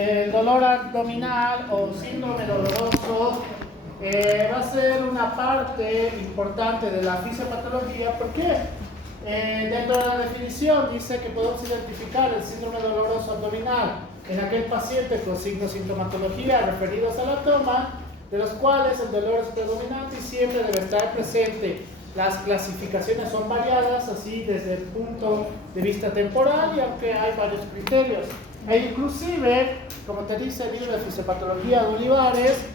el dolor abdominal o síndrome doloroso va a ser una parte importante de la fisiopatología. ¿Por qué? Dentro de la definición dice que podemos identificar el síndrome doloroso abdominal en aquel paciente con signos de sintomatología referidos a la toma, de los cuales el dolor es predominante y siempre debe estar presente. Las clasificaciones son variadas, así desde el punto de vista temporal, y aunque hay varios criterios. E inclusive, como te dice el libro de Fisiopatología de Olivares,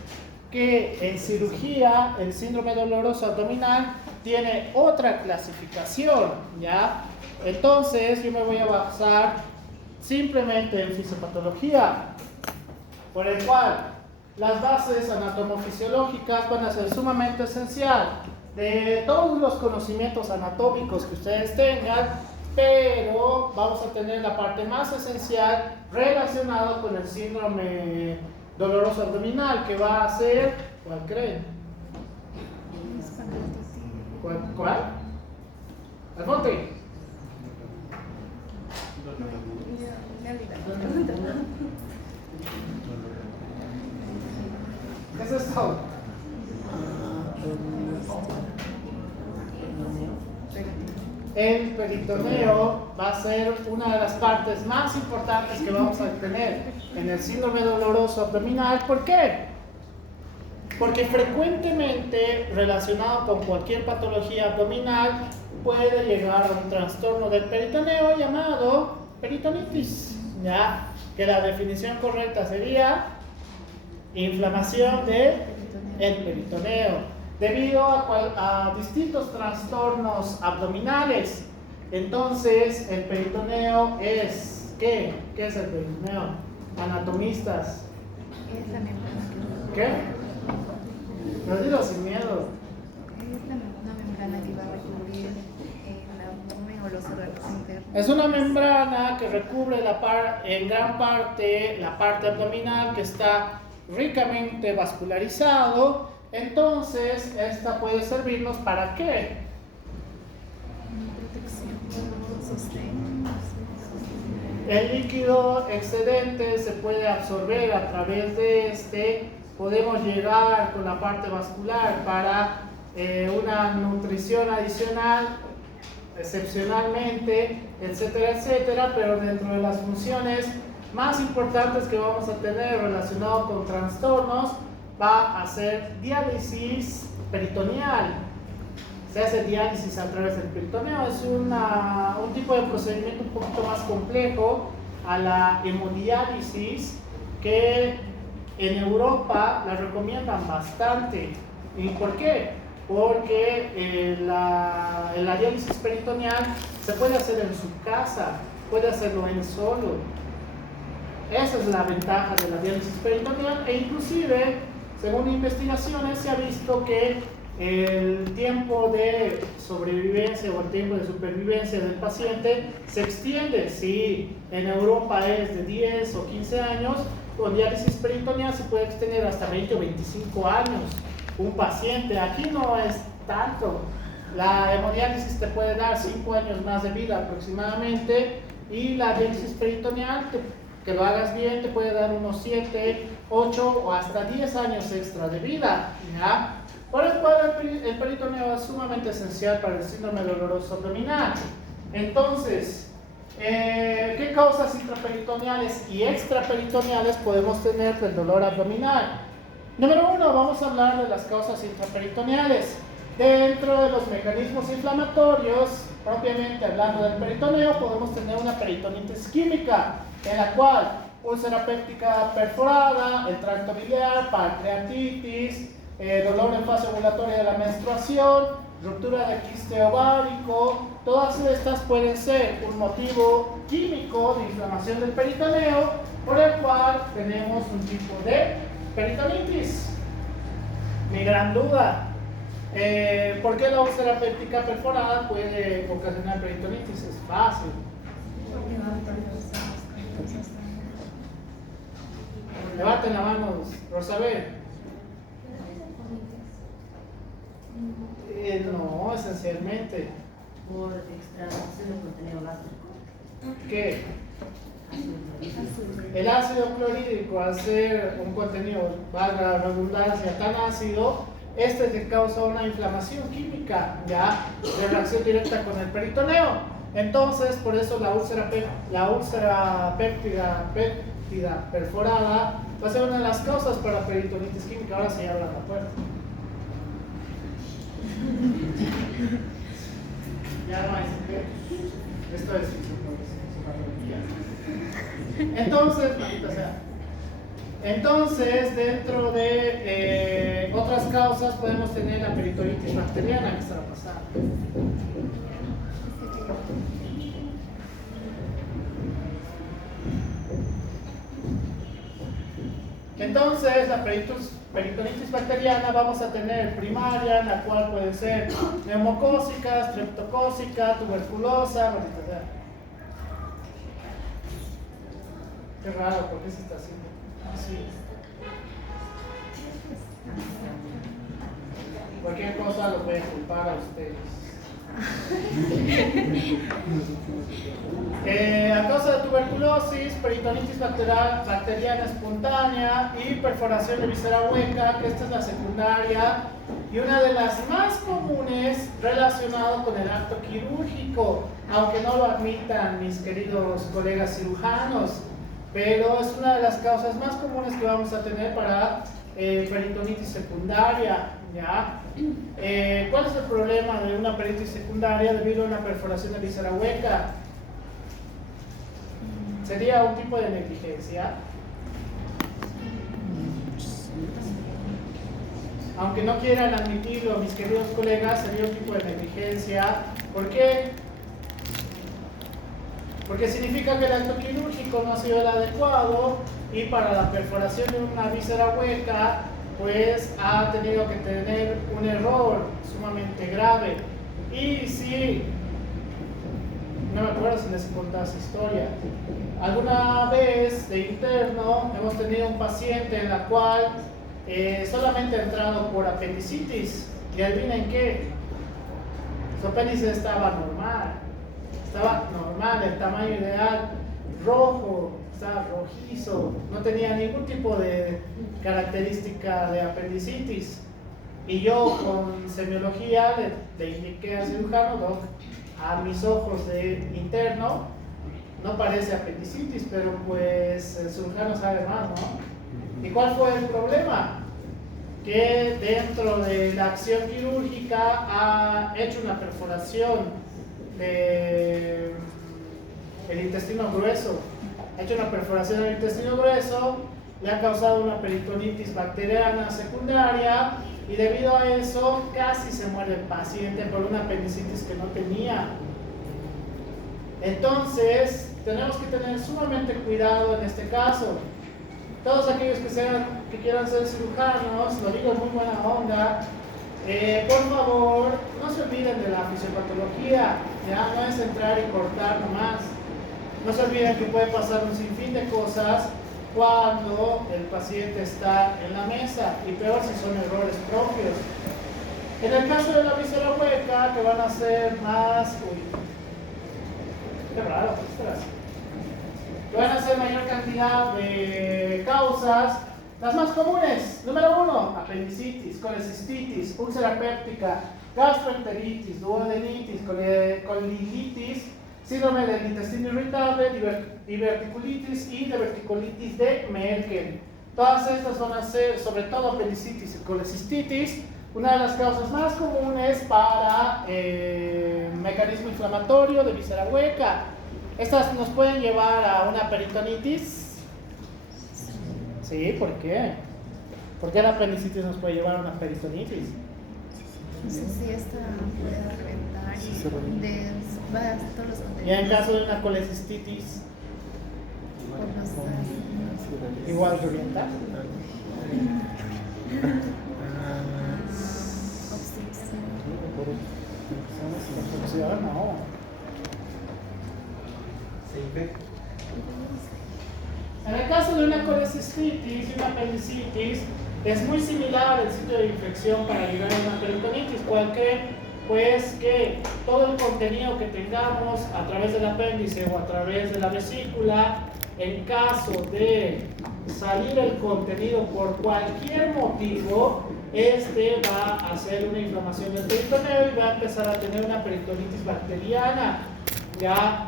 que en cirugía el síndrome doloroso abdominal tiene otra clasificación, ¿ya? Entonces yo me voy a basar simplemente en fisiopatología, por el cual las bases anatomofisiológicas van a ser sumamente esencial de todos los conocimientos anatómicos que ustedes tengan, pero vamos a tener la parte más esencial relacionada con el síndrome doloroso abdominal, que va a ser, ¿cuál creen? ¿Cuál? Alfonte. ¿Qué es esto? El peritoneo va a ser una de las partes más importantes que vamos a tener en el síndrome doloroso abdominal. ¿Por qué? Porque frecuentemente relacionado con cualquier patología abdominal puede llegar a un trastorno del peritoneo llamado peritonitis, ¿ya? Que la definición correcta sería inflamación del peritoneo debido a distintos trastornos abdominales. Entonces el peritoneo es ¿qué? ¿Qué es el peritoneo? Anatomistas. Es la membrana. ¿Qué? No digo sin miedo. Es una membrana que va a recubrir el abdomen o los órganos internos. Es una membrana que recubre en gran parte la parte abdominal, que está ricamente vascularizado. Entonces, esta puede servirnos ¿para qué? Protección, sostén. El líquido excedente se puede absorber a través de este. Podemos llegar con la parte vascular para una nutrición adicional, excepcionalmente, etcétera, etcétera, pero dentro de las funciones más importantes que vamos a tener relacionado con trastornos, va a ser diálisis peritoneal. Se hace diálisis a través del peritoneo. Es un tipo de procedimiento un poquito más complejo a la hemodiálisis, que en Europa la recomiendan bastante. ¿Y por qué? Porque la diálisis peritoneal se puede hacer en su casa, puede hacerlo él solo. Esa es la ventaja de la diálisis peritoneal, e inclusive, según investigaciones, se ha visto que el tiempo de sobrevivencia o el tiempo de supervivencia del paciente se extiende. Si en Europa es de 10 o 15 años, con diálisis peritoneal se puede extender hasta 20 o 25 años un paciente. Aquí no es tanto. La hemodiálisis te puede dar 5 años más de vida aproximadamente, y la diálisis peritoneal, que lo hagas bien, te puede dar unos 7, 8 o hasta 10 años extra de vida, ¿ya? Por el cual el peritoneo es sumamente esencial para el síndrome doloroso abdominal. Entonces, ¿qué causas intraperitoneales y extraperitoneales podemos tener del dolor abdominal? Número 1, vamos a hablar de las causas intraperitoneales. Dentro de los mecanismos inflamatorios, propiamente hablando del peritoneo, podemos tener una peritonitis química, en la cual úlcera péptica perforada, el tracto biliar, pancreatitis, dolor en fase ovulatoria de la menstruación, ruptura de quiste ovárico. Todas estas pueden ser un motivo químico de inflamación del peritoneo, por el cual tenemos un tipo de peritonitis. Mi gran duda, ¿por qué la úlcera péptica perforada puede ocasionar peritonitis? Es fácil. Levanten la mano, Rosabel. No, esencialmente. Por extracción de contenido gástrico. ¿Qué? El ácido clorhídrico, al ser un contenido, valga la redundancia, tan ácido, este te causa una inflamación química, ya, de reacción directa con el peritoneo. Entonces, por eso la úlcera péptida perforada va a ser una de las causas para peritonitis química. Ahora sí abran la puerta. Ya no hay secretos. Esto es psicología. Entonces, maldita sea. Entonces, dentro de otras causas podemos tener la peritonitis bacteriana que estará pasando. Entonces, la peritonitis bacteriana vamos a tener primaria, la cual puede ser neumocócica, streptocócica, tuberculosa, maldita sea. Qué raro, ¿por qué se está haciendo así? Cualquier cosa lo pueden culpar a ustedes. A causa de tuberculosis, peritonitis bacteriana espontánea y perforación de víscera hueca, que esta es la secundaria y una de las más comunes relacionado con el acto quirúrgico, aunque no lo admitan mis queridos colegas cirujanos, pero es una de las causas más comunes que vamos a tener para peritonitis secundaria, ¿ya? ¿Cuál es el problema de una peritonitis secundaria debido a una perforación de víscera hueca? ¿Sería un tipo de negligencia? Aunque no quieran admitirlo, mis queridos colegas, sería un tipo de negligencia. ¿Por qué? Porque significa que el acto quirúrgico no ha sido el adecuado y para la perforación de una víscera hueca, pues ha tenido que tener un error sumamente grave. Y si, no me acuerdo si les he contado esa historia, alguna vez de interno hemos tenido un paciente en la cual solamente ha entrado por apendicitis y adivinen qué, su apéndice estaba normal, el tamaño ideal, rojo, estaba rojizo, no tenía ningún tipo de característica de apendicitis. Y yo con semiología le indiqué al cirujano, doc, a mis ojos de interno no parece apendicitis, pero pues el cirujano sabe más, ¿no? ¿Y cuál fue el problema? Que dentro de la acción quirúrgica ha hecho una perforación del intestino grueso, ha hecho una perforación del intestino grueso, le ha causado una peritonitis bacteriana secundaria y debido a eso casi se muere el paciente por una apendicitis que no tenía. Entonces tenemos que tener sumamente cuidado en este caso. Todos aquellos que quieran ser cirujanos, lo digo en muy buena onda, por favor no se olviden de la fisiopatología, ya no es entrar y cortar nomás. No se olviden que puede pasar un sinfín de cosas cuando el paciente está en la mesa y peor si son errores propios. En el caso de la víscera hueca, que van a ser más... qué raro, que van a ser mayor cantidad de causas. Las más comunes: número 1, apendicitis, colecistitis, úlcera péptica, gastroenteritis, duodenitis, colitis, síndrome del intestino irritable, diverticulitis y diverticulitis de Merkel. Todas estas van a ser, sobre todo apendicitis y colecistitis, una de las causas más comunes para mecanismo inflamatorio de víscera hueca. Estas nos pueden llevar a una peritonitis. Sí, ¿por qué? ¿Por qué la apendicitis nos puede llevar a una peritonitis? No sé si esta puede reventar y va a todos los contenidos. Y en caso de una colecistitis, Por los ácidos. igual revienta. Obstrucción, no. En el caso de una colecistitis y una apendicitis, es muy similar el sitio de infección para llegar a una peritonitis. ¿Cuál qué? Pues que todo el contenido que tengamos a través del apéndice o a través de la vesícula en caso de salir el contenido por cualquier motivo, este va a hacer una inflamación del peritoneo y va a empezar a tener una peritonitis bacteriana. Ya,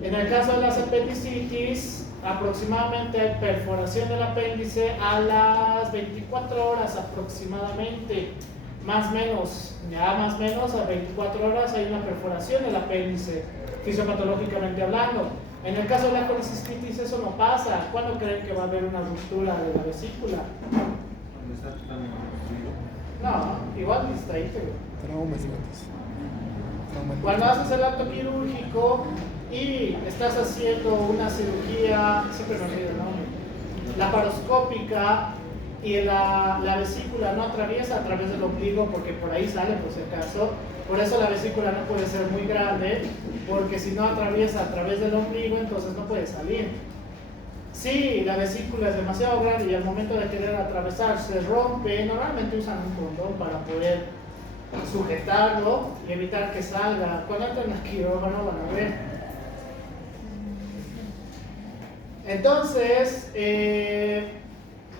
en el caso de las apendicitis, aproximadamente hay perforación del apéndice a las 24 horas aproximadamente, más o menos, ya más o menos a 24 horas hay una perforación del apéndice, fisiopatológicamente hablando. En el caso de la colicistitis eso no pasa. ¿Cuándo creen que va a haber una ruptura de la vesícula? No, igual está íntegro. Cuando haces el acto quirúrgico y estás haciendo una cirugía, siempre me olvido el nombre, laparoscópica, y la vesícula no atraviesa a través del ombligo porque por ahí sale por si acaso. Por eso la vesícula no puede ser muy grande, porque si no atraviesa a través del ombligo, entonces no puede salir. Si la vesícula es demasiado grande y al momento de querer atravesar se rompe, normalmente usan un condón para poder sujetarlo y evitar que salga. Cuando entren al quirófano van a ver. Entonces,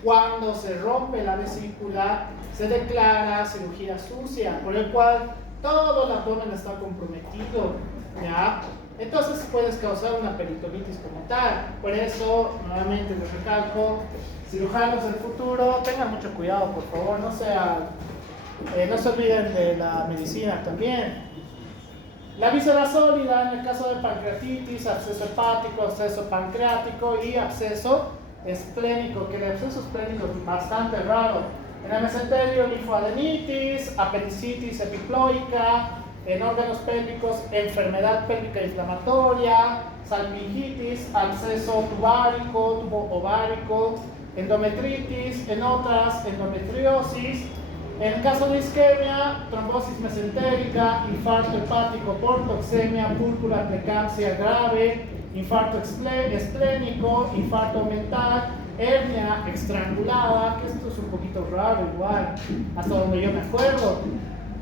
cuando se rompe la vesícula, se declara cirugía sucia, por el cual todo el abdomen está comprometido, ¿ya? Entonces puedes causar una peritonitis como tal. Por eso, nuevamente les recalco, cirujanos del futuro, tengan mucho cuidado, por favor, no se olviden de la medicina también. La víscera sólida, en el caso de pancreatitis, absceso hepático, absceso pancreático y absceso esplénico, que el absceso esplénico es bastante raro. En el mesenterio, linfoadenitis, apendicitis epiploica, en órganos pélvicos, enfermedad pélvica inflamatoria, salpingitis, absceso tubárico, tubo ovárico, endometritis, en otras, endometriosis. En el caso de isquemia, trombosis mesentérica, infarto hepático por toxemia, púrpura, preeclampsia grave, infarto esplénico, infarto mental, hernia estrangulada, que esto es un poquito raro igual, hasta donde yo me acuerdo.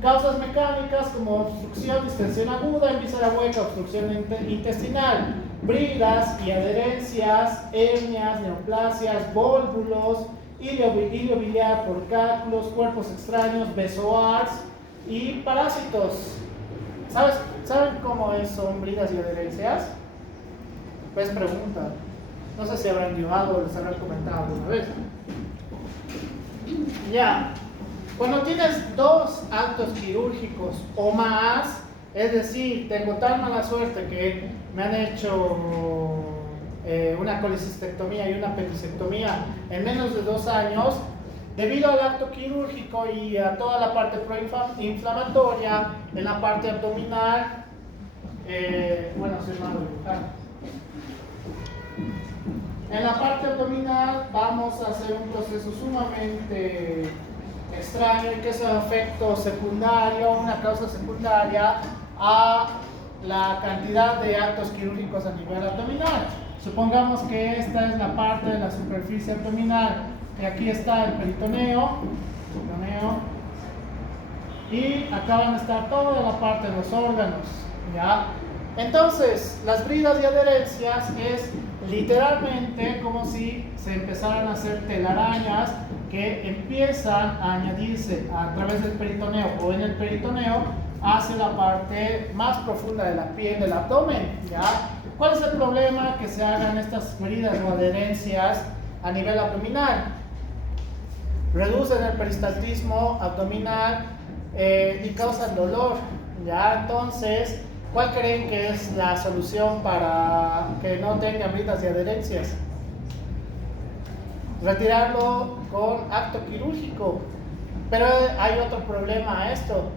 Causas mecánicas como obstrucción, distensión aguda en víscera hueca, obstrucción intestinal, bridas y adherencias, hernias, neoplasias, vólvulos, ilio biliar por cálculos, cuerpos extraños, bezoars y parásitos. ¿Saben cómo son bridas y adherencias? Pues pregunta. No sé si habrán llevado o les habrán comentado alguna vez. Ya. Cuando tienes dos actos quirúrgicos o más, es decir, tengo tan mala suerte que me han hecho una colecistectomía y una apendicectomía en menos de 2 años, debido al acto quirúrgico y a toda la parte proinflamatoria, en la parte abdominal, en la parte abdominal vamos a hacer un proceso sumamente extraño, que es un efecto secundario, una causa secundaria a la cantidad de actos quirúrgicos a nivel abdominal. Supongamos que esta es la parte de la superficie abdominal, y aquí está el peritoneo, y acá van a estar toda la parte de los órganos, ¿ya? Entonces, las bridas y adherencias es literalmente como si se empezaran a hacer telarañas que empiezan a añadirse a través del peritoneo o en el peritoneo hacia la parte más profunda de la piel del abdomen, ¿ya? ¿Cuál es el problema? Que se hagan estas bridas o adherencias a nivel abdominal. Reducen el peristaltismo abdominal y causan dolor, ¿ya? Entonces, ¿cuál creen que es la solución para que no tengan bridas y adherencias? Retirarlo con acto quirúrgico. Pero hay otro problema a esto.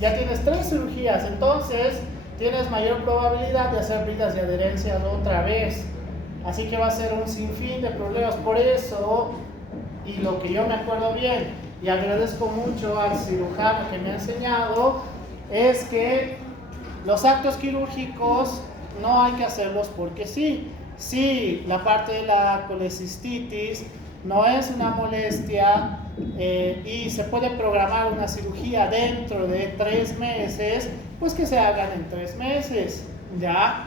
Ya tienes 3 cirugías, entonces tienes mayor probabilidad de hacer bridas y adherencias otra vez. Así que va a ser un sinfín de problemas. Por eso, y lo que yo me acuerdo bien, y agradezco mucho al cirujano que me ha enseñado, es que los actos quirúrgicos no hay que hacerlos porque sí. Si la parte de la colecistitis no es una molestia y se puede programar una cirugía dentro de 3 meses, pues que se hagan en 3 meses, ¿ya?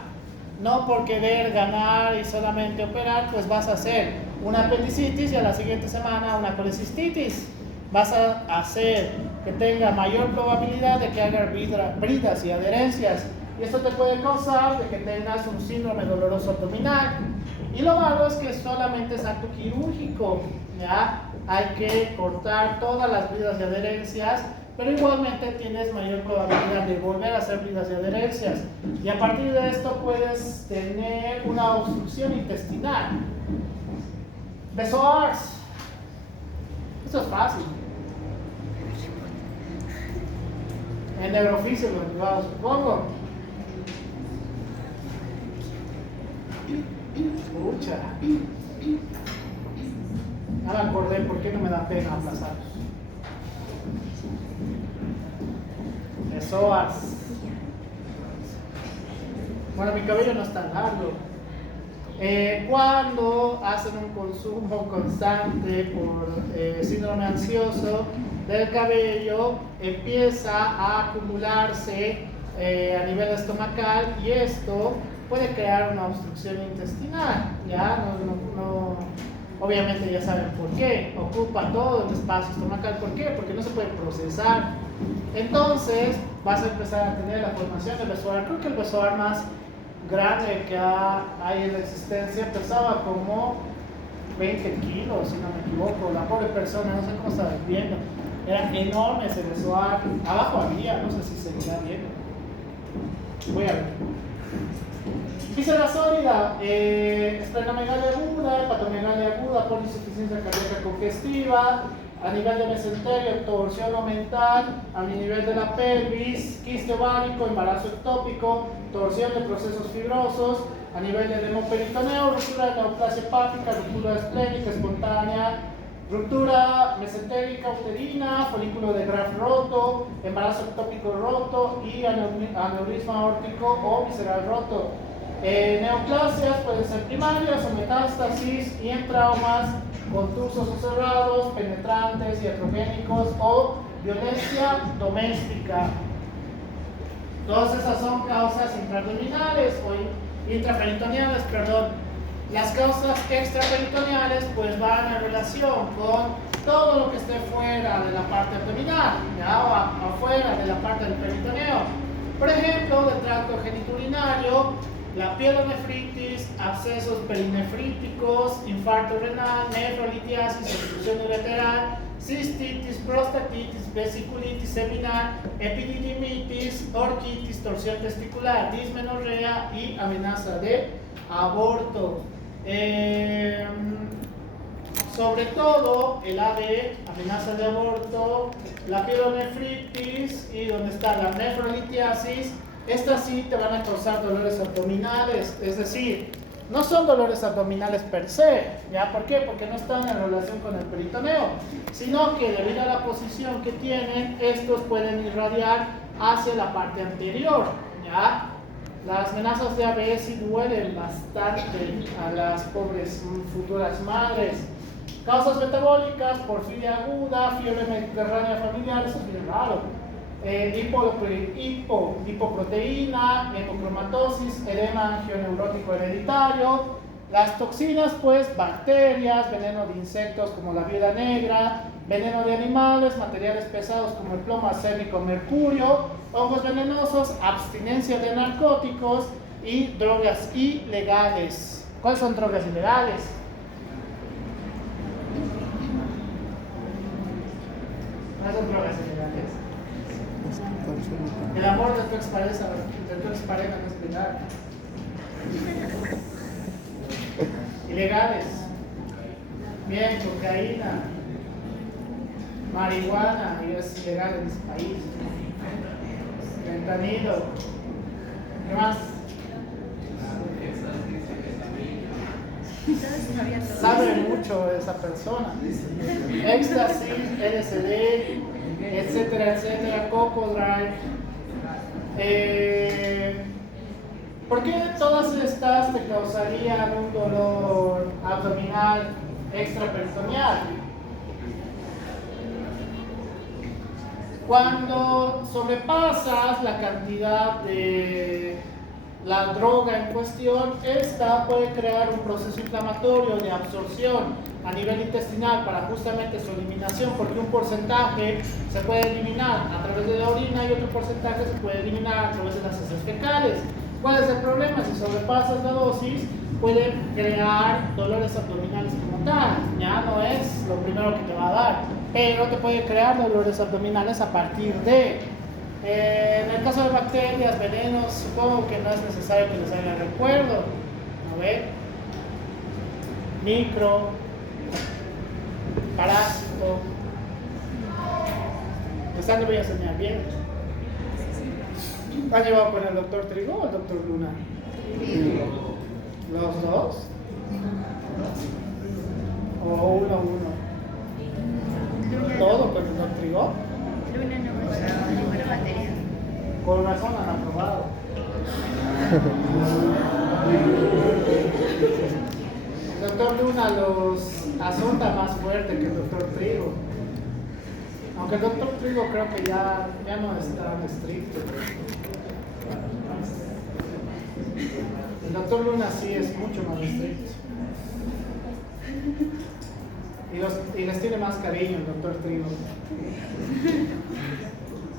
no por querer ganar y solamente operar, pues vas a hacer una apendicitis y a la siguiente semana una colecistitis. Vas a hacer que tenga mayor probabilidad de que haga bridas y adherencias. Y esto te puede causar de que tengas un síndrome doloroso abdominal. Y lo malo es que solamente es acto quirúrgico, ¿ya? Hay que cortar todas las bridas y adherencias, pero igualmente tienes mayor probabilidad de volver a hacer bridas y adherencias. Y a partir de esto puedes tener una obstrucción intestinal. Besoars. Esto es fácil. En neurofisio lo llevaba, supongo. Pucha. No me acordé por qué no me da pena aplazarlos. Besoars. Bueno, mi cabello no es tan largo. Cuando hacen un consumo constante por síndrome ansioso del cabello, empieza a acumularse a nivel estomacal y esto puede crear una obstrucción intestinal. ¿Ya? Obviamente ya saben por qué. Ocupa todo el espacio estomacal. ¿Por qué? Porque no se puede procesar. Entonces vas a empezar a tener la formación del besoar. Creo que el besoar más grande que hay en la existencia pesaba como 20 kilos, si no me equivoco. La pobre persona, no sé cómo estaba viendo. Era enorme ese besoar. Abajo había, no sé si se está viendo. Voy a ver. Víscera sólida, esplenomegalia aguda, hepatomegalia aguda por insuficiencia cardíaca congestiva, a nivel de mesenterio, torsión omental, a nivel de la pelvis, quiste ovárico, embarazo ectópico, torsión de procesos fibrosos, a nivel del hemoperitoneo, ruptura de neoplasia hepática, ruptura esplénica espontánea, ruptura mesentérica uterina, folículo de Graf roto, embarazo ectópico roto y aneurisma aórtico o visceral roto. Neoplasias pueden ser primarias o metástasis y en traumas contusos o cerrados, penetrantes, iatrogénicos o violencia doméstica. Todas esas son causas intraabdominales o intraperitoneales, perdón. Las causas extraperitoneales pues van en relación con todo lo que esté fuera de la parte abdominal, ¿ya? O afuera de la parte del peritoneo. Por ejemplo, del tracto genitourinario, la pielonefritis, abscesos perinefríticos, infarto renal, nefrolitiasis, obstrucción ureteral, cistitis, prostatitis, vesiculitis seminal, epididimitis, orquitis, torsión testicular, dismenorrea y amenaza de aborto. Sobre todo el AD, amenaza de aborto, la pielonefritis y donde está la nefrolitiasis. Estas sí te van a causar dolores abdominales, es decir, no son dolores abdominales per se, ¿ya? ¿Por qué? Porque no están en relación con el peritoneo, sino que debido a la posición que tienen, estos pueden irradiar hacia la parte anterior, ¿ya? Las amenazas de ABS sí duelen bastante a las pobres futuras madres. Causas metabólicas, porfiria aguda, fiebre mediterránea familiar, eso es bien raro. Hipoproteína, hemocromatosis, edema angioneurótico hereditario. Las toxinas, pues, bacterias, veneno de insectos como la viuda negra, veneno de animales, materiales pesados como el plomo, arsénico, mercurio, hongos venenosos, abstinencia de narcóticos y drogas ilegales. ¿Cuáles son drogas ilegales? ¿Cuáles son drogas ilegales? El amor de tu expareja no es legal. Ilegales. Bien, cocaína, marihuana, y es ilegal en este país. Fentanilo. ¿Qué más? Sabe mucho esa persona. Éxtasis, LSD, etcétera, etcétera, Coco Drive. ¿Por qué todas estas te causarían un dolor abdominal extraperitoneal? Cuando sobrepasas la cantidad de la droga en cuestión, esta puede crear un proceso inflamatorio de absorción a nivel intestinal para justamente su eliminación, porque un porcentaje se puede eliminar a través de la orina y otro porcentaje se puede eliminar a través de las heces fecales. ¿Cuál es el problema? Si sobrepasas la dosis, puede crear dolores abdominales como tal. Ya no es lo primero que te va a dar, pero te puede crear dolores abdominales a partir de... en el caso de bacterias, venenos, supongo que no es necesario que les haga recuerdo. A ver. Micro, parásito. Esta le voy a enseñar bien. ¿Has llevado con el doctor Trigo o el doctor Luna? ¿Los dos? ¿O uno? ¿Todo con el doctor Trigo? Luna no preparaba ninguna materia. Con razón han aprobado. El doctor Luna los asunta más fuerte que el doctor Trigo. Aunque el doctor Trigo creo que ya no es tan estricto. El doctor Luna sí es mucho más estricto. Y les tiene más cariño el doctor Trigo.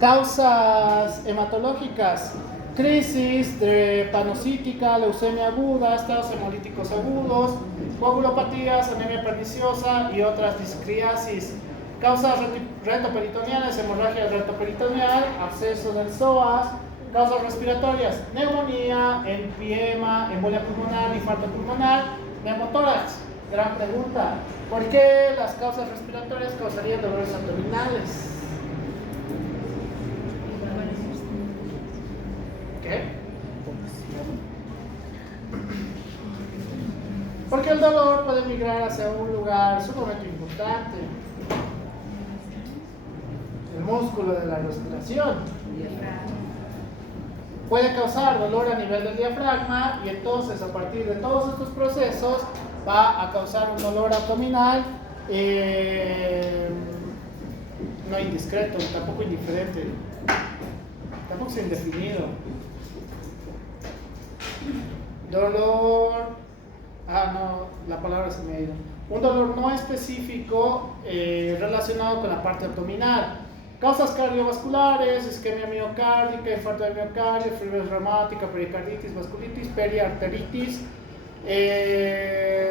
Causas hematológicas: crisis drepanocítica, leucemia aguda, estados hemolíticos agudos, coagulopatías, anemia perniciosa y otras discriasis. Causas retoperitoneales: hemorragia retoperitoneal, absceso del psoas. Causas respiratorias: neumonía, empiema, embolia pulmonar, infarto pulmonar, neumotórax. Gran pregunta: ¿por qué las causas respiratorias causarían dolores abdominales? ¿Qué? Porque el dolor puede migrar hacia un lugar sumamente importante: el músculo de la respiración. Puede causar dolor a nivel del diafragma y entonces a partir de todos estos procesos va a causar un dolor abdominal no indiscreto, tampoco indiferente, tampoco es indefinido. Dolor, no, la palabra se me ha ido. Un dolor no específico relacionado con la parte abdominal. Causas cardiovasculares: isquemia miocárdica, infarto de miocardio, fibrosis reumática, pericarditis, vasculitis, periarteritis,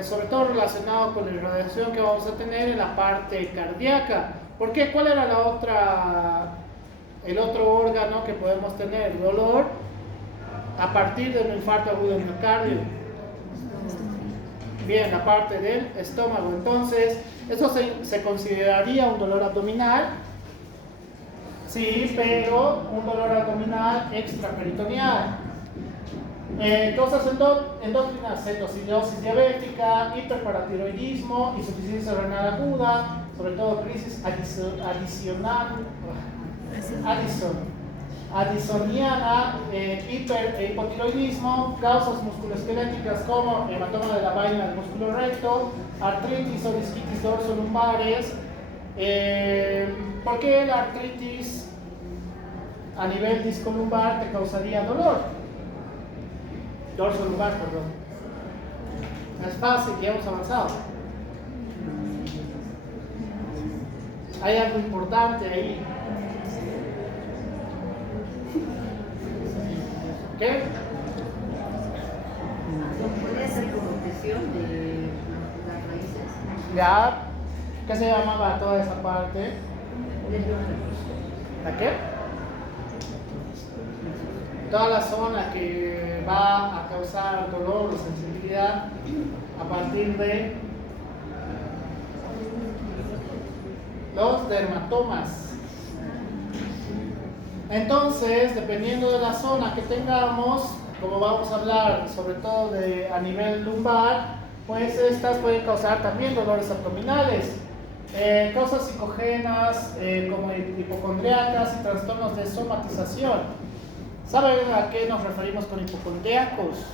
sobre todo relacionado con la irradiación que vamos a tener en la parte cardíaca. ¿Por qué? ¿Cuál era el otro órgano que podemos tener dolor a partir de un infarto agudo de miocardio? Bien, la parte del estómago. Entonces, eso se consideraría un dolor abdominal. Sí, pero un dolor abdominal extraperitoneal. Causas endócrinas: cetoacidosis diabética, hiperparatiroidismo, insuficiencia renal aguda, sobre todo crisis addisoniana, hipotiroidismo. Causas musculoesqueléticas como hematoma de la vaina del músculo recto, artritis o disquitis dorsolumbares. ¿Por qué la artritis a nivel discolumbar te causaría dolor? Dorsolumbar, perdón. Es fácil, ya hemos avanzado. Hay algo importante ahí. ¿Qué? ¿Puede ser como presión de las raíces? Ya. ¿Qué se llamaba toda esa parte? ¿La qué? Toda la zona que va a causar dolor o sensibilidad a partir de los dermatomas. Entonces, dependiendo de la zona que tengamos, como vamos a hablar sobre todo a nivel lumbar, pues estas pueden causar también dolores abdominales. Causas psicogénas como hipocondriacas y trastornos de somatización. ¿Saben a qué nos referimos con hipocondriacos?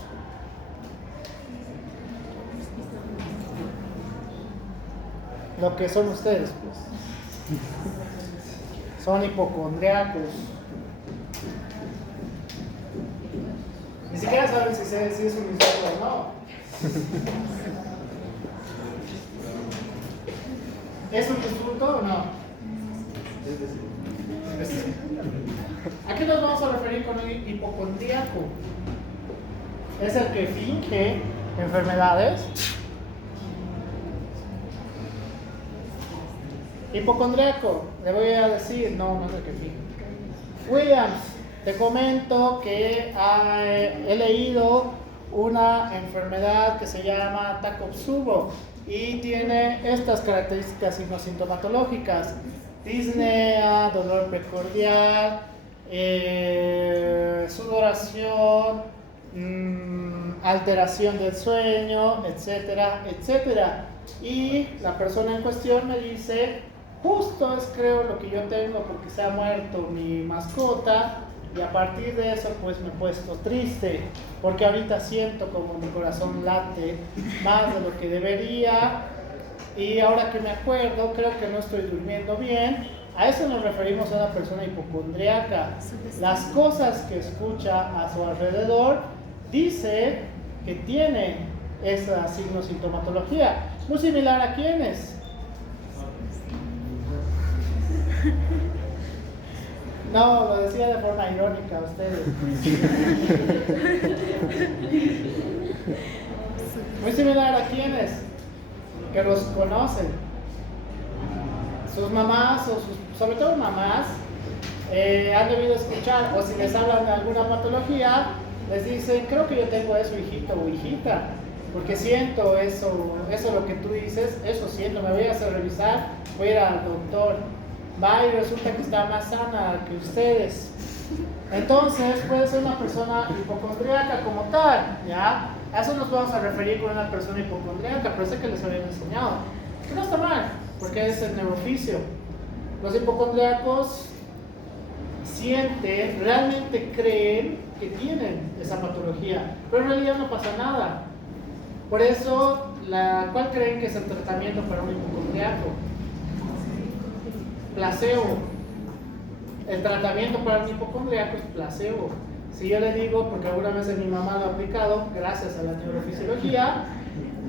Lo que son ustedes, pues. Son hipocondriacos. Ni siquiera saben si es un insulto o no. ¿Es un insulto o no? ¿A qué nos vamos a referir con el hipocondríaco? Es el que finge enfermedades. Hipocondríaco, le voy a decir, no es el que finge. Williams, te comento que he leído una enfermedad que se llama Takotsubo y tiene estas características sintomatológicas: disnea, dolor precordial, sudoración, alteración del sueño, etcétera, etcétera. Y la persona en cuestión me dice: justo es creo lo que yo tengo porque se ha muerto mi mascota, y a partir de eso pues me he puesto triste porque ahorita siento como mi corazón late más de lo que debería, y ahora que me acuerdo creo que no estoy durmiendo bien. A eso nos referimos a una persona hipocondríaca. Las cosas que escucha a su alrededor dice que tiene esa sintomatología. Muy similar a quiénes. No, lo decía de forma irónica a ustedes. Muy similar a quienes que los conocen. Sus mamás, sobre todo mamás, han debido escuchar, o si les hablan de alguna patología, les dicen: creo que yo tengo eso, hijito o hijita, porque siento eso lo que tú dices, eso siento, me voy a hacer revisar, voy a ir al doctor. Va y resulta que está más sana que ustedes. Entonces puede ser una persona hipocondríaca como tal, ¿ya? A eso nos vamos a referir con una persona hipocondríaca, pero sé que les habían enseñado. Que no está mal, porque es el neuroficio. Los hipocondríacos sienten, realmente creen que tienen esa patología, pero en realidad no pasa nada. Por eso, ¿cuál creen que es el tratamiento para un hipocondríaco? Placebo. El tratamiento para un hipocondríaco es placebo. Si yo le digo, porque alguna vez mi mamá lo ha aplicado, gracias a la neurofisiología: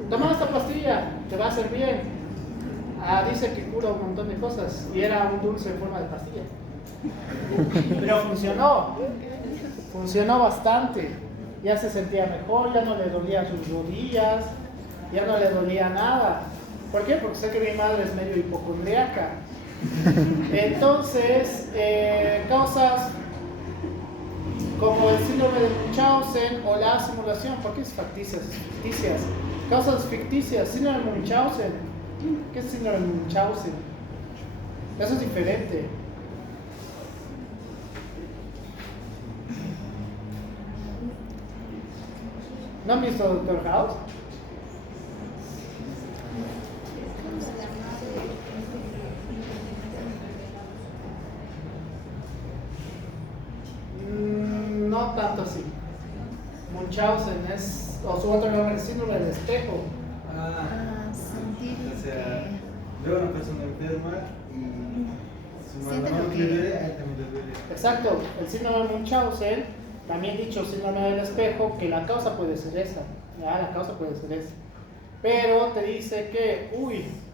toma esta pastilla, te va a hacer bien. Dice que cura un montón de cosas, y era un dulce en forma de pastilla. Pero funcionó bastante. Ya se sentía mejor, ya no le dolían sus rodillas, ya no le dolía nada. ¿Por qué? Porque sé que mi madre es medio hipocondríaca. Entonces, causas como el síndrome de Munchausen o la simulación, ¿por qué es ficticias? Causas ficticias, síndrome de Munchausen. ¿Qué es síndrome de Munchausen? Eso es diferente. ¿No han visto Doctor House? No tanto así. Munchausen o su otro nombre es síndrome del espejo. Sentir O sea, veo a una persona enferma y su siente mano lo le que- duele, a él también le duele. Exacto, el síndrome de Munchausen, también dicho síndrome del espejo, que la causa puede ser esa, la causa puede ser esa. Pero te dice que,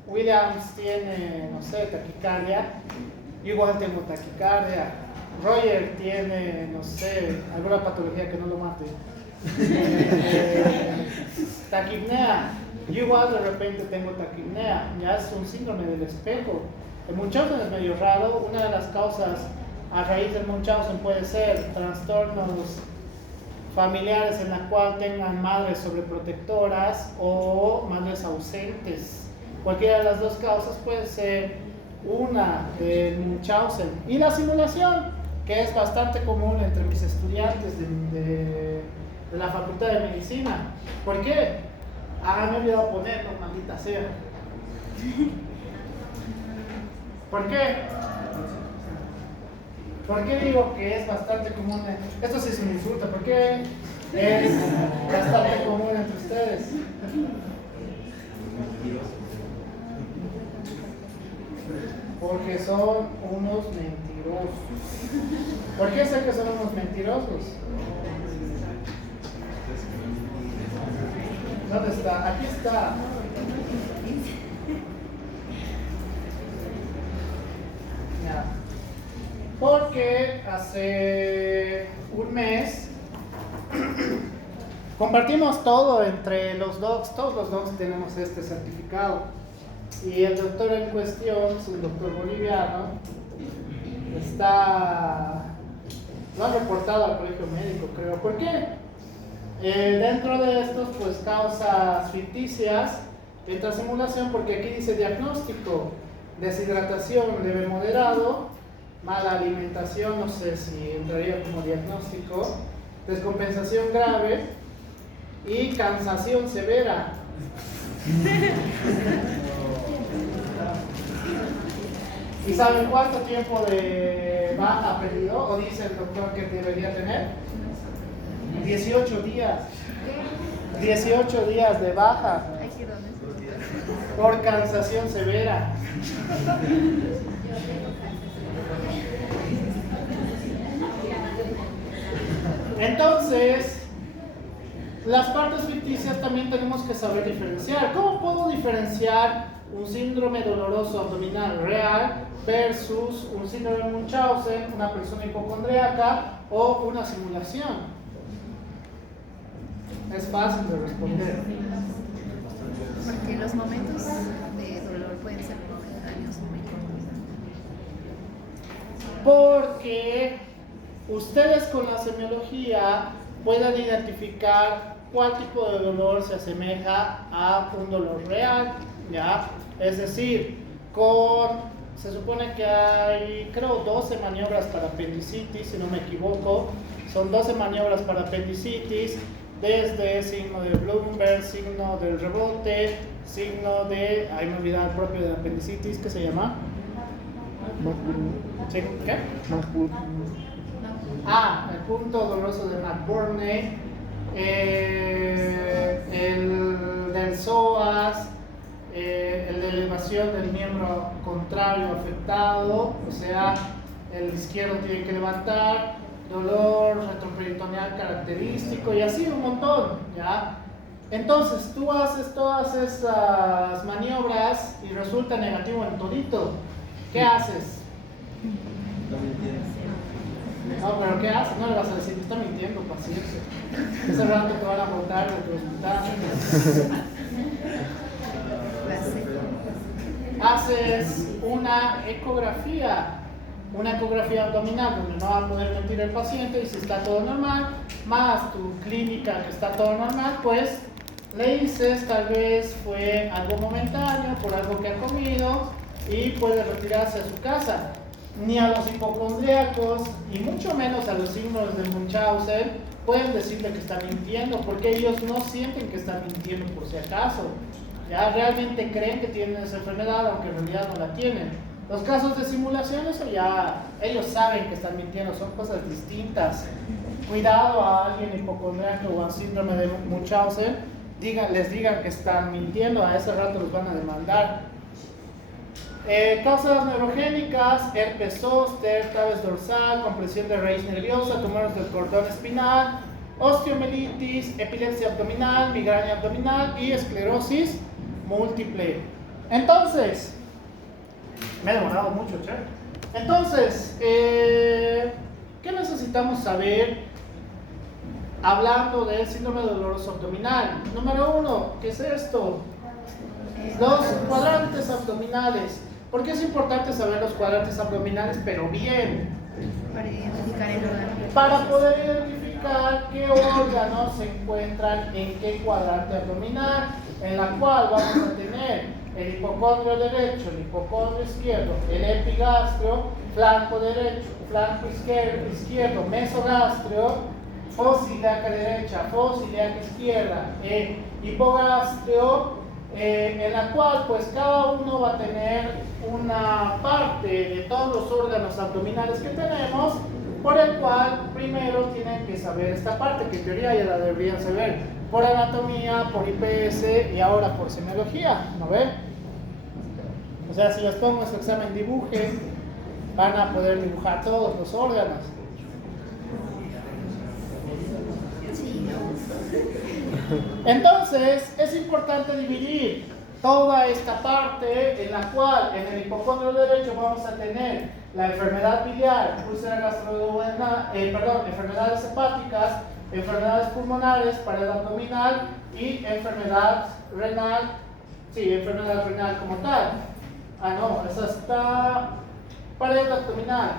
Williams tiene, no sé, taquicardia, yo igual tengo taquicardia. Roger tiene, no sé, alguna patología que no lo mate. Taquipnea, yo igual de repente tengo taquipnea, ya es un síndrome del espejo. El Munchausen es medio raro. Una de las causas a raíz del Munchausen puede ser trastornos familiares en la cual tengan madres sobreprotectoras o madres ausentes. Cualquiera de las dos causas puede ser una del Munchausen. Y la simulación, que es bastante común entre mis estudiantes de la Facultad de Medicina. ¿Por qué? Me he olvidado ponerlo, maldita sea. ¿Por qué? ¿Por qué digo que es bastante común? Esto sí es un insulto. ¿Por qué es bastante común entre ustedes? Porque son unos mentirosos. ¿Por qué sé que son unos mentirosos? ¿Dónde está? Aquí está. Ya. Porque hace un mes compartimos todo entre los docs, todos los docs tenemos este certificado. Y el doctor en cuestión, es un doctor boliviano, lo han reportado al colegio médico, creo. ¿Por qué? Dentro de estos, pues, causas ficticias, entra simulación, porque aquí dice diagnóstico: deshidratación leve moderado, mala alimentación, no sé si entraría como diagnóstico, descompensación grave y cansación severa. ¿Y saben cuánto tiempo de baja pedido o dice el doctor que debería tener? 18 días. 18 días de baja Ay, qué dones. por cansación severa. Entonces, las partes ficticias también tenemos que saber diferenciar. ¿Cómo puedo diferenciar un síndrome doloroso abdominal real versus un síndrome de Munchausen, una persona hipocondríaca o una simulación? Es fácil de responder. Porque los momentos de dolor pueden ser momentáneos o muy cortos. Porque ustedes con la semiología pueden identificar cuál tipo de dolor se asemeja a un dolor real, ¿ya? Es decir, se supone que hay, creo, 12 maniobras para apendicitis, si no me equivoco. Son 12 maniobras para apendicitis, desde signo de Bloomberg, signo del rebote, signo de, ahí me olvidaba el propio de la apendicitis, ¿qué se llama? ¿Qué? El punto doloroso de McBurney, el del psoas, el de elevación del miembro contrario afectado, o sea, el izquierdo tiene que levantar, dolor retroperitoneal característico y así un montón, ¿ya? Entonces tú haces todas esas maniobras y resulta negativo en todito. ¿Qué haces? No, pero ¿qué haces? No le vas a decir, está mintiendo, paciencia. Ese rato te van a botar de tu hospital. Haces una ecografía abdominal donde no va a poder mentir el paciente, y si está todo normal, más tu clínica que está todo normal, pues le dices tal vez fue algo momentáneo por algo que ha comido y puede retirarse a su casa. Ni a los hipocondríacos y mucho menos a los signos de Munchausen pueden decirle que están mintiendo, porque ellos no sienten que están mintiendo por si acaso. Ya realmente creen que tienen esa enfermedad, aunque en realidad no la tienen. Los casos de simulación, eso ya ellos saben que están mintiendo, son cosas distintas. Cuidado a alguien hipocondríaco o a síndrome de Munchausen, les digan que están mintiendo, a ese rato los van a demandar. Causas neurogénicas: herpes zóster, traves dorsal, compresión de raíz nerviosa, tumores del cordón espinal, osteomielitis, epilepsia abdominal, migraña abdominal y esclerosis múltiple. Entonces, me he demorado mucho, che. Entonces, ¿qué necesitamos saber hablando del síndrome doloroso abdominal? Número 1, ¿qué es esto? Los cuadrantes abdominales. ¿Por qué es importante saber los cuadrantes abdominales, pero bien? Para identificar el órgano. Para poder identificar qué órganos se encuentran en qué cuadrante abdominal, en la cual vamos a tener el hipocondrio derecho, el hipocondrio izquierdo, el epigastrio, flanco derecho, flanco izquierdo, mesogastrio, fosa ilíaca derecha, fosa ilíaca izquierda, hipogastrio, en la cual pues cada uno va a tener una parte de todos los órganos abdominales que tenemos, por el cual primero tienen que saber esta parte, que en teoría ya la deberían saber por anatomía, por IPS y ahora por semiología, ¿no ven? O sea, si les pongo ese examen dibuje, van a poder dibujar todos los órganos. Sí, no. Entonces, es importante dividir toda esta parte en la cual en el hipocondrio derecho vamos a tener la enfermedad biliar, úlcera gastroduodenal, enfermedades hepáticas, enfermedades pulmonares, pared abdominal y enfermedad renal, enfermedad renal como tal. Es hasta pared abdominal,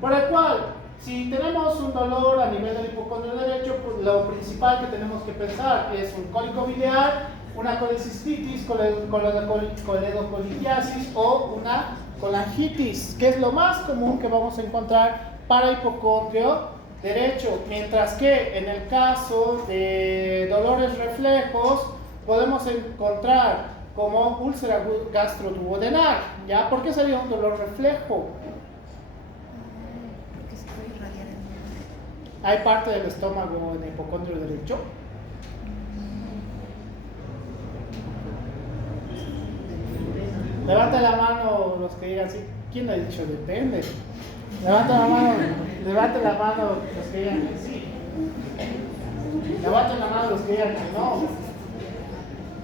por el cual, si tenemos un dolor a nivel del hipocondrio derecho, pues lo principal que tenemos que pensar es un cólico biliar, una colecistitis, coledocolidiasis o una colangitis, que es lo más común que vamos a encontrar para hipocondrio derecho, mientras que en el caso de dolores reflejos podemos encontrar como úlcera gastroduodenal. ¿Ya? ¿Por qué sería un dolor reflejo? Porque se puede irradiar el mundo. ¿Hay parte del estómago en el hipocondrio derecho? Levanta la mano los que digan sí. ¿Quién ha dicho depende? Levanta la mano los que digan que sí. Levanten la mano los que digan que no.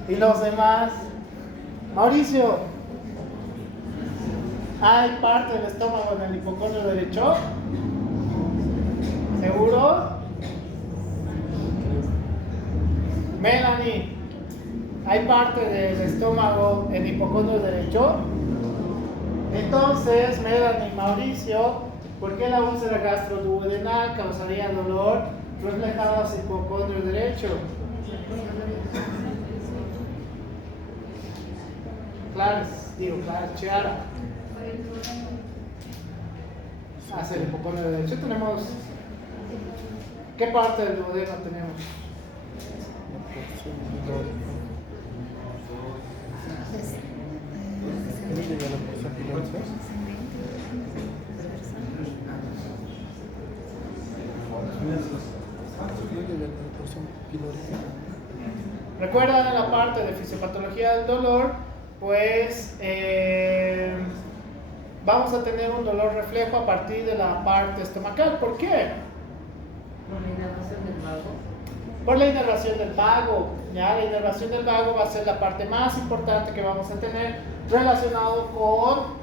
Y los demás. Mauricio, ¿hay parte del estómago en el hipocondrio derecho? ¿Seguro? Melanie, ¿hay parte del estómago en el hipocondrio derecho? Entonces, Melanie y Mauricio, ¿por qué la úlcera gastroduodenal causaría dolor reflejado hacia el hipocondrio derecho? Claro, Chiara. Hacia el hipocondrio derecho tenemos. ¿Qué parte del duodeno tenemos? ¿Recuerdan la parte de fisiopatología del dolor? Pues vamos a tener un dolor reflejo a partir de la parte estomacal. ¿Por qué? Por la inervación del vago. Por la inervación del vago. ¿Ya? La inervación del vago va a ser la parte más importante que vamos a tener relacionado con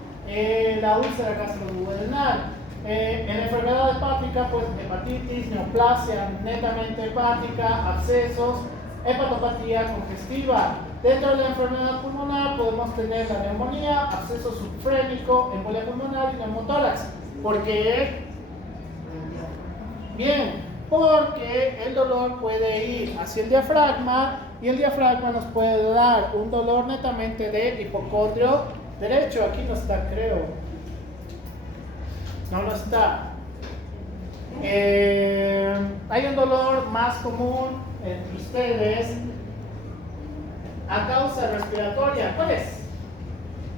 la úlcera gastroduodenal. En la enfermedad hepática, pues hepatitis, neoplasia netamente hepática, abscesos, hepatopatía congestiva. Dentro de la enfermedad pulmonar podemos tener la neumonía, absceso subfrénico, embolia pulmonar y neumotórax. ¿Por qué? Bien, porque el dolor puede ir hacia el diafragma y el diafragma nos puede dar un dolor netamente de hipocondrio derecho. Aquí no está, creo. No está. Hay un dolor más común entre ustedes a causa respiratoria. ¿Cuál es?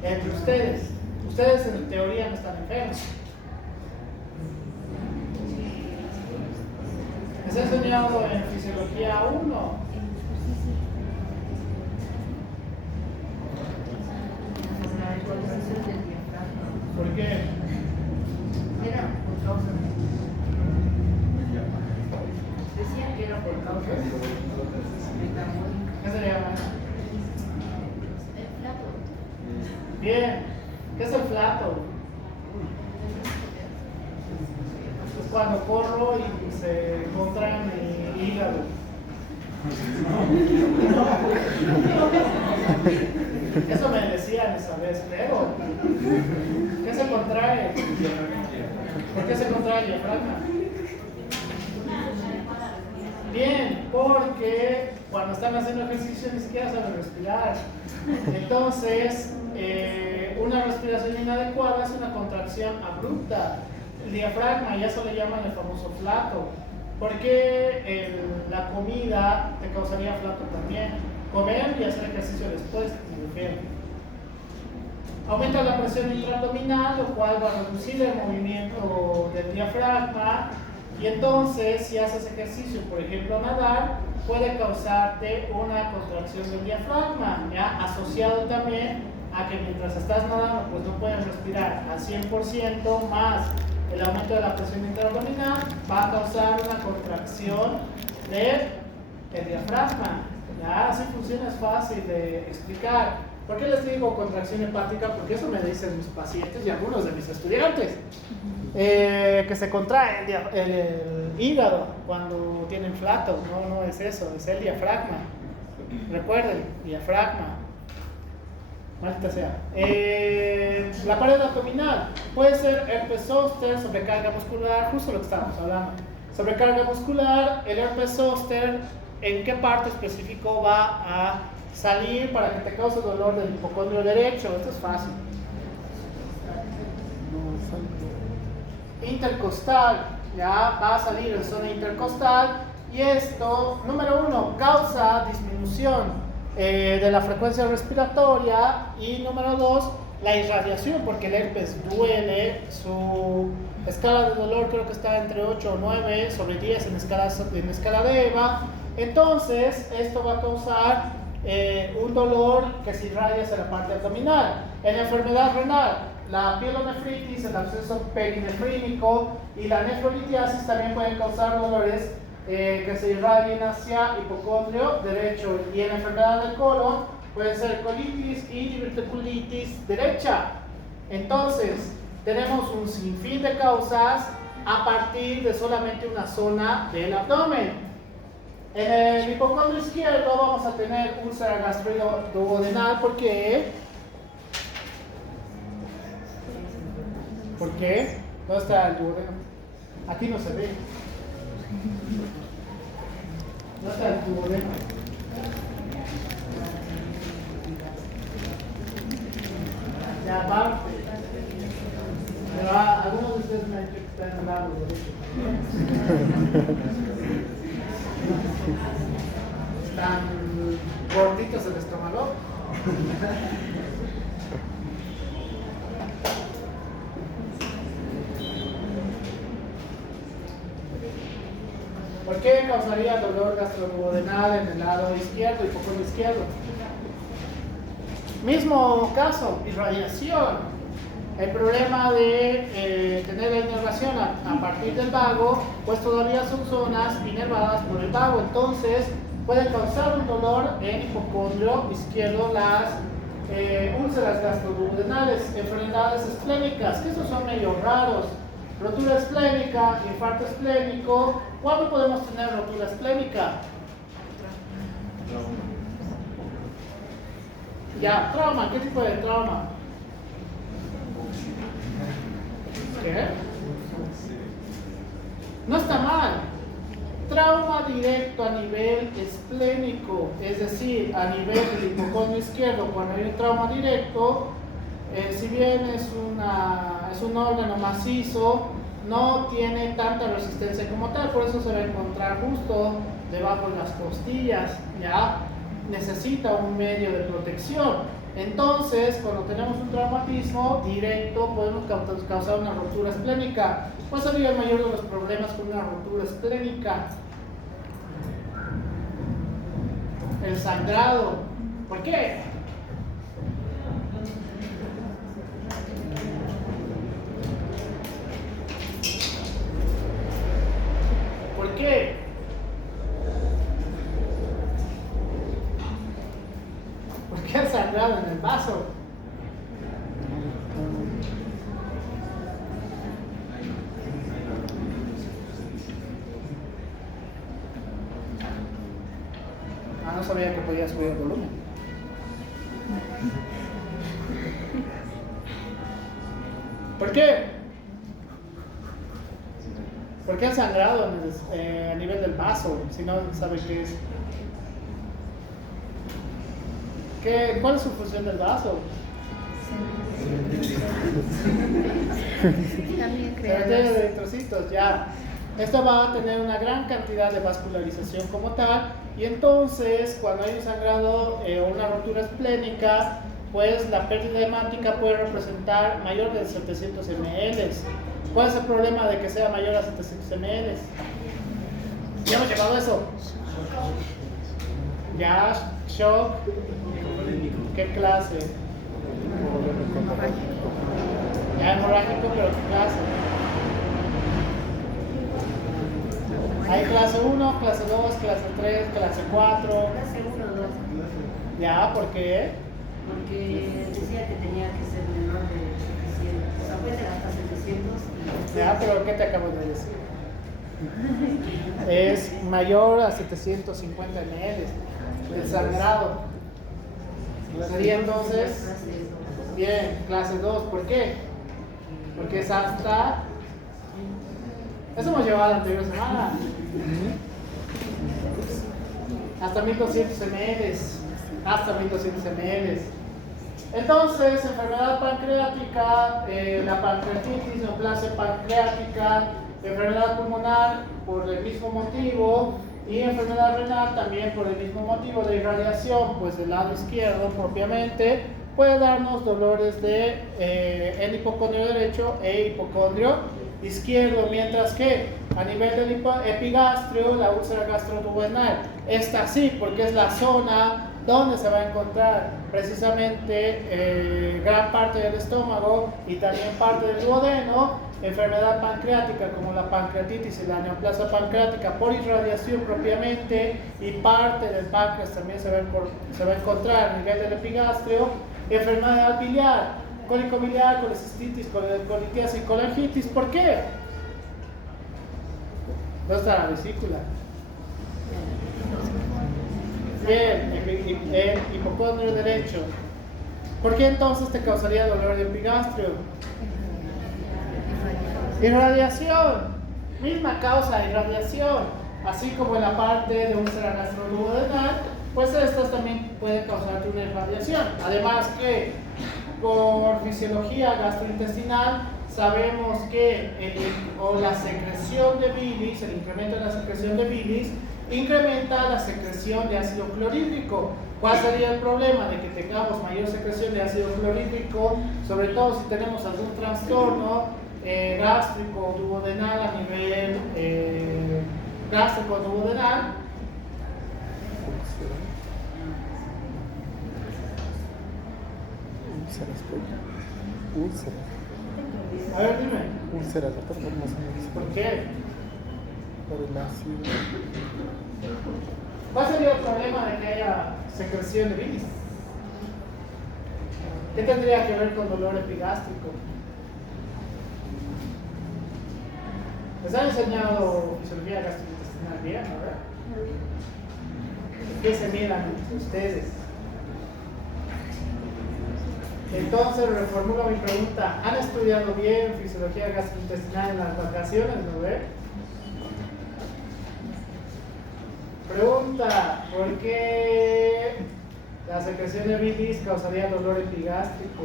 Entre ustedes. Ustedes en teoría no están enfermos. ¿Les he enseñado en fisiología 1? La actualización del diafragma. ¿Por qué? Era por causa de... Decían que era por causa de metabólica. ¿Qué se llama? El plato. Bien. ¿Qué es el flato? Es cuando corro y se contrae mi hígado. Eso me decían esa vez, pero ¿qué se contrae? ¿Por qué se contrae el diafragma? Bien, porque cuando están haciendo ejercicio ni siquiera saben respirar. Entonces, una respiración inadecuada es una contracción abrupta. El diafragma, ya se le llaman el famoso flato. Porque la comida te causaría flato también. Comer y hacer ejercicio después, me refiero. Aumenta la presión intraabdominal, lo cual va a reducir el movimiento del diafragma. Y entonces, si haces ejercicio, por ejemplo más puede causarte una contracción del diafragma, ¿ya? Asociado también a que mientras estás nadando, pues no puedes respirar al 100%, más el aumento de la presión intraabdominal va a causar una contracción del El diafragma. Ya, así funciona, es fácil de explicar. ¿Por qué les digo contracción hepática? Porque eso me dicen mis pacientes y algunos de mis estudiantes. Que se contrae el hígado cuando tienen flatos. No es eso, es el diafragma. Recuerden, diafragma. Maldita sea. La pared abdominal puede ser herpes zóster, sobrecarga muscular, justo lo que estábamos hablando. Sobrecarga muscular, el herpes zóster, ¿en qué parte específico va a salir para que te cause dolor del hipocondrio derecho? Esto es fácil. Intercostal, ya va a salir en zona intercostal y esto, número 1, causa disminución de la frecuencia respiratoria y número 2, la irradiación, porque el herpes duele, su escala de dolor creo que está entre 8 o 9 sobre 10 en escala de EVA. Entonces esto va a causar un dolor que se irradia hacia la parte abdominal. En la enfermedad renal, la pielonefritis, el absceso perinefrínico y la nefrolitiasis también pueden causar dolores que se irradien hacia hipocondrio derecho. Y en la enfermedad del colon puede ser colitis y diverticulitis derecha. Entonces tenemos un sinfín de causas a partir de solamente una zona del abdomen. En el hipocondrio izquierdo vamos a tener úlcera gastroduodenal. ¿Por qué? ¿Por qué? ¿Dónde está el duodeno? Aquí no se ve. ¿Dónde está el duodeno? Ya aparte. Pero algunos de ustedes me han dicho que están en el lado derecho. Están gorditos el estómago. ¿Por qué causaría dolor gastroduodenal en el lado izquierdo y poco en el izquierdo? Mismo caso, irradiación. El problema de tener la inervación a partir del vago, pues todavía son zonas inervadas por el vago. Entonces, puede causar un dolor en hipocondrio izquierdo las úlceras gastroduodenales, enfermedades esplénicas, que esos son medio raros. Rotura esplénica, infarto esplénico. ¿Cuándo podemos tener rotura esplénica? Ya, trauma. ¿Qué tipo de trauma? ¿Qué? No está mal. Trauma directo a nivel esplénico, es decir, a nivel del hipocondrio izquierdo. Cuando hay un trauma directo, si bien es un órgano macizo, no tiene tanta resistencia como tal, por eso se va a encontrar justo debajo de las costillas, ¿ya? Necesita un medio de protección. Entonces, cuando tenemos un traumatismo directo, podemos causar una rotura esplénica. ¿Cuál sería el mayor de los problemas con una rotura esplénica? El sangrado. ¿Por qué? ¿Por qué? ¿Por qué el sangrado en el vaso? No sabía que podía subir el volumen. ¿Por qué? ¿Por qué el sangrado a nivel del vaso? Si no sabe qué es. ¿Cuál es su función del vaso? También Se retiene de trocitos, ya. Esto va a tener una gran cantidad de vascularización como tal, y entonces cuando hay un sangrado o una rotura esplénica, pues la pérdida hemática puede representar mayor de 700 ml. ¿Cuál es el problema de que sea mayor a 700 ml? ¿Ya hemos llevado eso? Ya, shock. ¿Qué clase? Ya hemorrágico, pero ¿qué clase? Hay clase 1, clase 2, clase 3, clase 4. Clase 1, 2. Ya, ¿por qué? Porque decía que tenía que ser menor de 700. O sea, puede ser hasta 700. Ya, pero ¿qué te acabo de decir? Es mayor a 750 ml el sangrado. Sería entonces, bien, clase 2. ¿Por qué? Porque es hasta... Eso hemos llevado la anterior semana. Hasta 1200 ml. Hasta 1200 ml. Entonces, enfermedad pancreática, la pancreatitis, neoplasia pancreática, enfermedad pulmonar por el mismo motivo y enfermedad renal también por el mismo motivo de irradiación, pues del lado izquierdo propiamente, puede darnos dolores de el hipocondrio derecho e hipocondrio izquierdo, mientras que a nivel del epigastrio, la úlcera gastroduodenal, esta sí, porque es la zona donde se va a encontrar precisamente gran parte del estómago y también parte del duodeno. Enfermedad pancreática como la pancreatitis y la neoplasia pancreática por irradiación propiamente, y parte del páncreas también se va a encontrar a nivel del epigastrio. Enfermedad biliar, cólico biliar, colecistitis, colitiasis y colangitis. ¿Por qué? ¿Dónde está la vesícula? Bien, el hipocondrio derecho. ¿Por qué entonces te causaría dolor de epigastrio? Irradiación, misma causa de irradiación, así como en la parte de úlcera gastroduodenal, pues estas también pueden causarte una irradiación. Además que por fisiología gastrointestinal sabemos que la secreción de bilis, el incremento de la secreción de bilis, incrementa la secreción de ácido clorhídrico. ¿Cuál sería el problema? De que tengamos mayor secreción de ácido clorhídrico, sobre todo si tenemos algún trastorno gástrico o duodenal a nivel gástrico o duodenal. A ver, dime. Úlceras, la performación. ¿Por qué? Por el ácido. ¿Cuál sería el problema de que haya secreción de bilis? ¿Qué tendría que ver con dolor epigástrico? ¿Les han enseñado fisiología gastrointestinal bien, no? ¿Qué se miran entre ustedes? Entonces reformulo mi pregunta. ¿Han estudiado bien fisiología gastrointestinal en las vacaciones, no ve? Pregunta, ¿por qué la secreción de bilis causaría dolor epigástrico?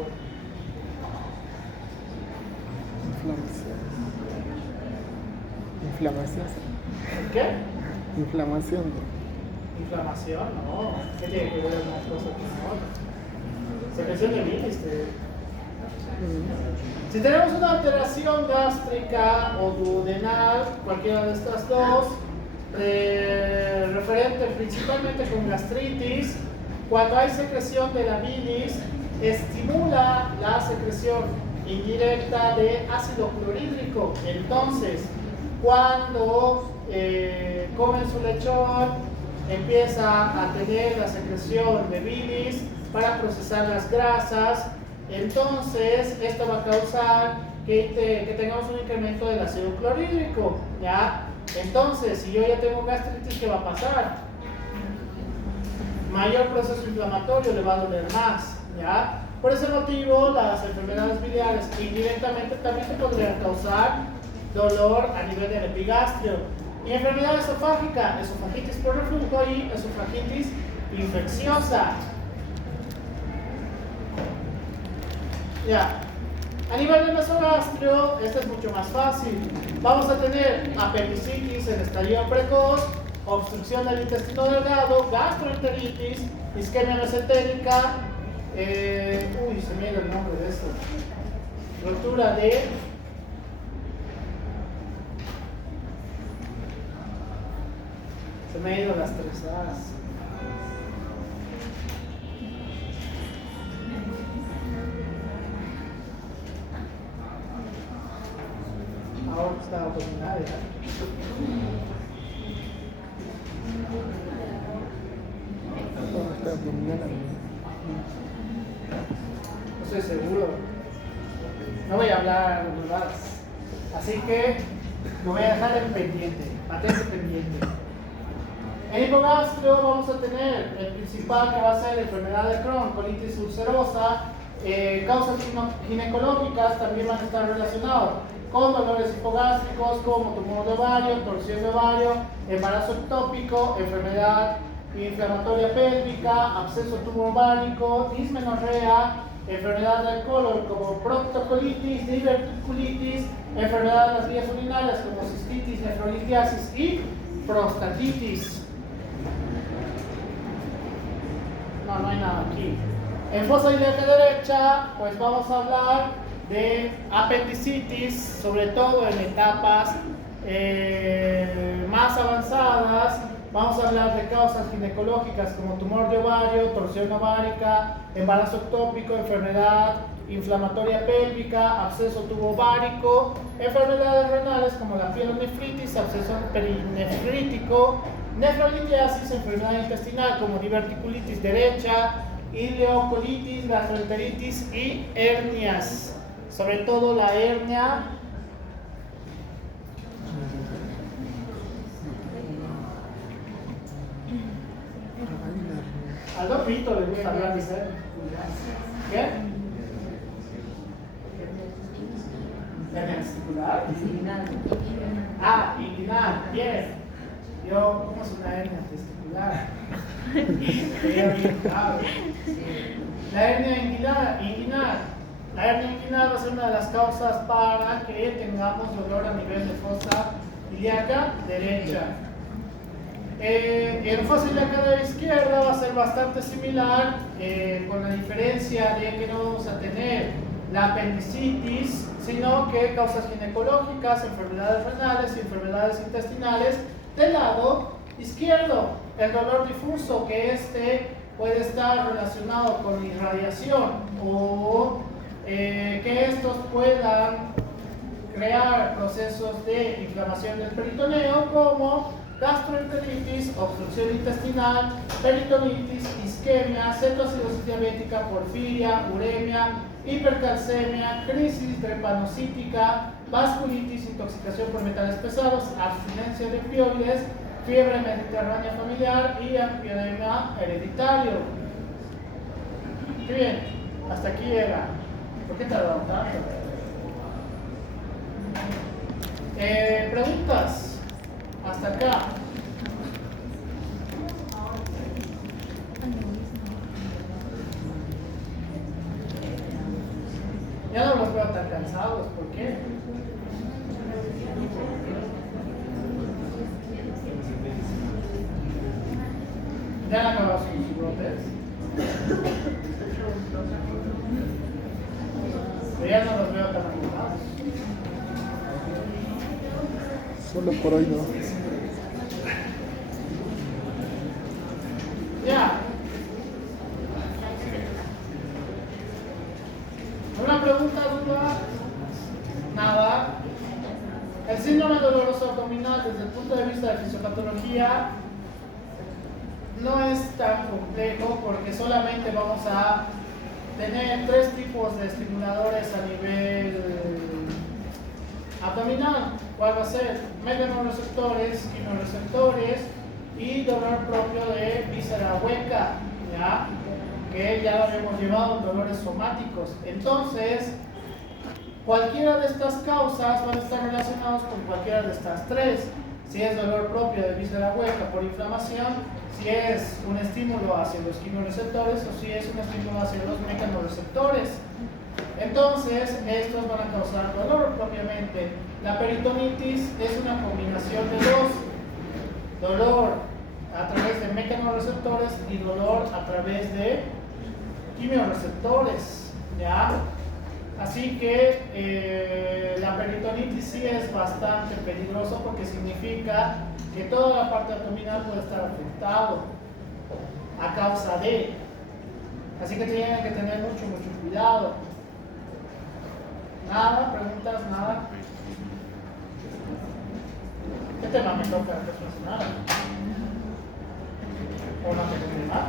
Inflamación. ¿Por qué? Inflamación. Inflamación, no. ¿Qué tiene que ver una cosa con otra? Secreción de bilis. Si tenemos una alteración gástrica o duodenal, cualquiera de estas dos, referente principalmente con gastritis, cuando hay secreción de la bilis, estimula la secreción indirecta de ácido clorhídrico. Entonces, cuando comen su lechón, empieza a tener la secreción de bilis para procesar las grasas. Entonces, esto va a causar que tengamos un incremento del ácido clorhídrico, ¿ya? Entonces, si yo ya tengo gastritis, ¿qué va a pasar? Mayor proceso inflamatorio, le va a doler más, ¿ya? Por ese motivo, las enfermedades biliares indirectamente también te podrían causar dolor a nivel del epigastrio. Y enfermedad esofágica, esofagitis por reflujo y esofagitis infecciosa. Ya. A nivel del mesogastrio, este es mucho más fácil. Vamos a tener apendicitis en estadio precoz, obstrucción del intestino delgado, gastroenteritis, isquemia mesentérica, se me ha ido el nombre de esto, ruptura de se me ha ido las tres A's. Aorta abdominal. abdominal. No estoy seguro. No voy a hablar burradas. Así que lo voy a dejar en pendiente, patente pendiente. En hipogastrio vamos a tener el principal que va a ser enfermedad de Crohn, colitis ulcerosa, causas ginecológicas también van a estar relacionados con dolores hipogástricos como tumor de ovario, torsión de ovario, embarazo ectópico, enfermedad inflamatoria pélvica, absceso tubo-ovárico, dismenorrea, enfermedad del colon como proctocolitis, diverticulitis, enfermedad de las vías urinarias como cistitis, nefrolitiasis y prostatitis. No hay nada aquí. En fosa ilíaca derecha, pues vamos a hablar de apendicitis, sobre todo en etapas más avanzadas. Vamos a hablar de causas ginecológicas como tumor de ovario, torsión ovárica, embarazo ectópico, enfermedad inflamatoria pélvica, absceso tubo-ovárico, enfermedades renales como la pielonefritis, absceso perinefrítico, nefrolitiasis, enfermedad intestinal como diverticulitis derecha, ileocolitis, gastroenteritis y hernias. Sobre todo la hernia. Al Dorrito le gusta hablar, dice. ¿Qué? ¿Hernia testicular? Ah, inguinal, bien. Yo, ¿cómo es una hernia testicular? La hernia inguinal. La hernia inguinal va a ser una de las causas para que tengamos dolor a nivel de fosa ilíaca derecha. En fosa ilíaca izquierda va a ser bastante similar, con la diferencia de que no vamos a tener la apendicitis, sino que causas ginecológicas, enfermedades renales y enfermedades intestinales del lado izquierdo. El dolor difuso, que puede estar relacionado con irradiación o que estos puedan crear procesos de inflamación del peritoneo como gastroenteritis, obstrucción intestinal, peritonitis, isquemia, cetoacidosis diabética, porfiria, uremia, hipercalcemia, crisis drepanocítica, vasculitis, intoxicación por metales pesados, abstinencia de opioides, fiebre mediterránea familiar y angioedema hereditario. Qué bien, hasta aquí llega. ¿Por qué tardó tanto? Preguntas. Hasta acá. Ya no los veo tan cansados, ¿por qué? ¿Ya han acabado sus brotes? Pero ya no los veo tan animados. Solo por hoy no. Ya. ¿Alguna pregunta, duda? Nada. El síndrome doloroso abdominal desde el punto de vista de fisiopatología no es tan complejo porque solamente vamos a tener 3 tipos de estimuladores a nivel abdominal. ¿Cuál va a ser? Mecanorreceptores, quimioreceptores y dolor propio de víscera hueca, ¿ya? Que ya lo habíamos llevado en dolores somáticos. Entonces, cualquiera de estas causas van a estar relacionadas con cualquiera de estas 3. Si es dolor propio de víscera hueca por inflamación, si es un estímulo hacia los quimioreceptores o si es un estímulo hacia los mecanorreceptores. Entonces, estos van a causar dolor propiamente. La peritonitis es una combinación de dos: dolor a través de mecanorreceptores y dolor a través de quimioreceptores, ¿ya? Así que la peritonitis sí es bastante peligroso porque significa que toda la parte abdominal puede estar afectado a causa de. Así que tienen que tener mucho cuidado. Nada, preguntas, nada. ¿Qué tema me toca reflexionar? ¿O no te nada?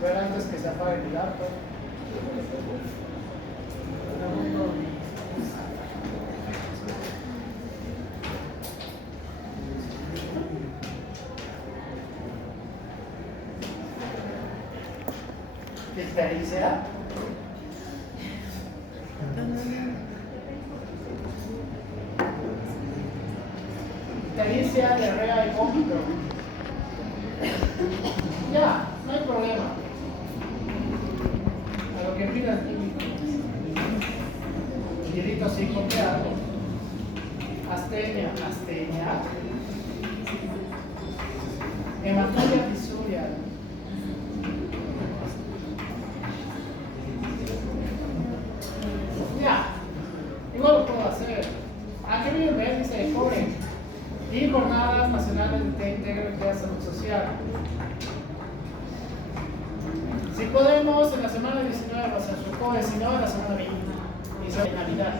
Pero antes que se apague el laptop. ¿Qué caricia? Caricia, diarrea y vómito. Ya, no hay problema. A lo que pida el químico. Hielito sin copiado. Astenia. Hematuria fisuria. Ya, igual lo puedo hacer. ¿A qué viene ver? Dice joven. Y jornadas nacionales de integridad de salud social. Si podemos, en la semana 19 va a ser su COE, si no, en la semana 20 y de Navidad.